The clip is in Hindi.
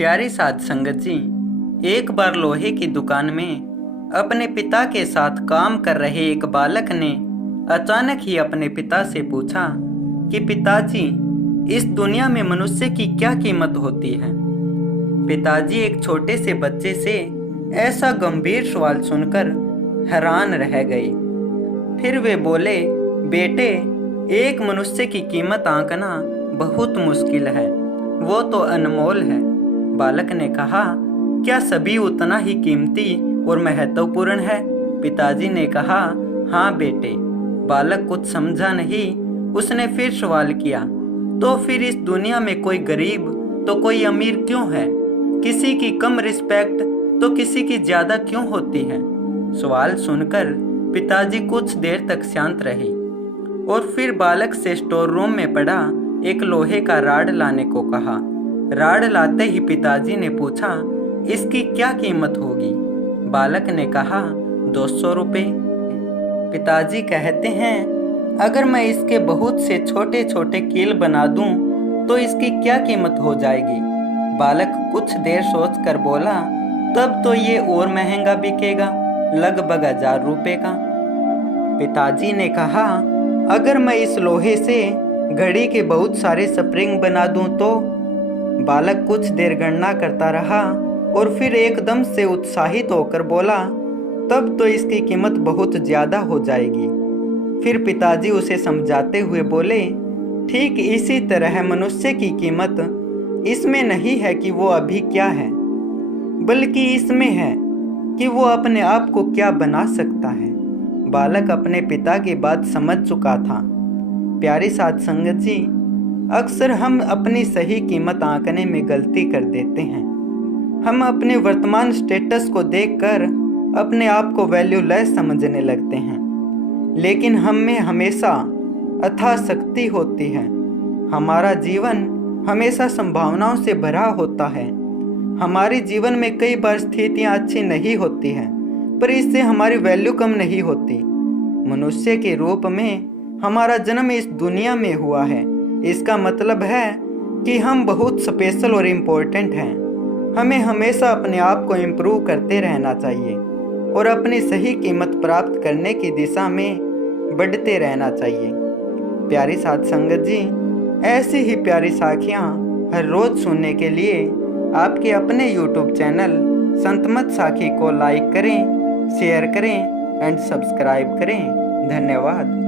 प्यारी साध संगत जी, एक बार लोहे की दुकान में अपने पिता के साथ काम कर रहे एक बालक ने अचानक ही अपने पिता से पूछा कि पिताजी, इस दुनिया में मनुष्य की क्या कीमत होती है। पिताजी एक छोटे से बच्चे से ऐसा गंभीर सवाल सुनकर हैरान रह गए। फिर वे बोले, बेटे, एक मनुष्य की कीमत आंकना बहुत मुश्किल है, वो तो अनमोल है। बालक ने कहा, क्या सभी उतना ही कीमती और महत्वपूर्ण है? पिताजी ने कहा, हाँ बेटे। बालक कुछ समझा नहीं। उसने फिर सवाल किया, तो फिर इस दुनिया में कोई गरीब तो कोई अमीर क्यों है? किसी की कम रिस्पेक्ट तो किसी की ज्यादा क्यों होती है? सवाल सुनकर पिताजी कुछ देर तक शांत रहे और फिर बालक से स्टोर रूम में पड़ा एक लोहे का राड लाने को कहा। राड लाते ही पिताजी ने पूछा, इसकी क्या कीमत होगी? बालक ने कहा, 200 रुपये। पिताजी कहते हैं, अगर मैं इसके बहुत से छोटे छोटे कील बना दूं तो इसकी क्या कीमत हो जाएगी? बालक कुछ देर सोच कर बोला, तब तो ये और महंगा बिकेगा, लगभग 1000 रुपये का। पिताजी ने कहा, अगर मैं इस लोहे से घड़ी के बहुत सारे स्प्रिंग बना दूं तो? बालक कुछ देर गणना करता रहा और फिर एकदम से उत्साहित होकर बोला, तब तो इसकी कीमत बहुत ज़्यादा हो जाएगी। फिर पिताजी उसे समझाते हुए बोले, ठीक इसी तरह मनुष्य की कीमत इसमें नहीं है कि वो अभी क्या है, बल्कि इसमें है कि वो अपने आप को क्या बना सकता है। बालक अपने पिता की बात समझ चुका था। प्यारी साध संगत जी, अक्सर हम अपनी सही कीमत आंकने में गलती कर देते हैं। हम अपने वर्तमान स्टेटस को देखकर अपने आप को वैल्यूलेस समझने लगते हैं, लेकिन हम में हमेशा अथाह शक्ति होती है। हमारा जीवन हमेशा संभावनाओं से भरा होता है। हमारे जीवन में कई बार स्थितियां अच्छी नहीं होती हैं, पर इससे हमारी वैल्यू कम नहीं होती। मनुष्य के रूप में हमारा जन्म इस दुनिया में हुआ है। इसका मतलब है कि हम बहुत स्पेशल और इम्पोर्टेंट हैं। हमें हमेशा अपने आप को इम्प्रूव करते रहना चाहिए और अपनी सही कीमत प्राप्त करने की दिशा में बढ़ते रहना चाहिए। प्यारी साध संगत जी, ऐसी ही प्यारी साखियाँ हर रोज़ सुनने के लिए आपके अपने YouTube चैनल संतमत साखी को लाइक करें, शेयर करें एंड सब्सक्राइब करें। धन्यवाद।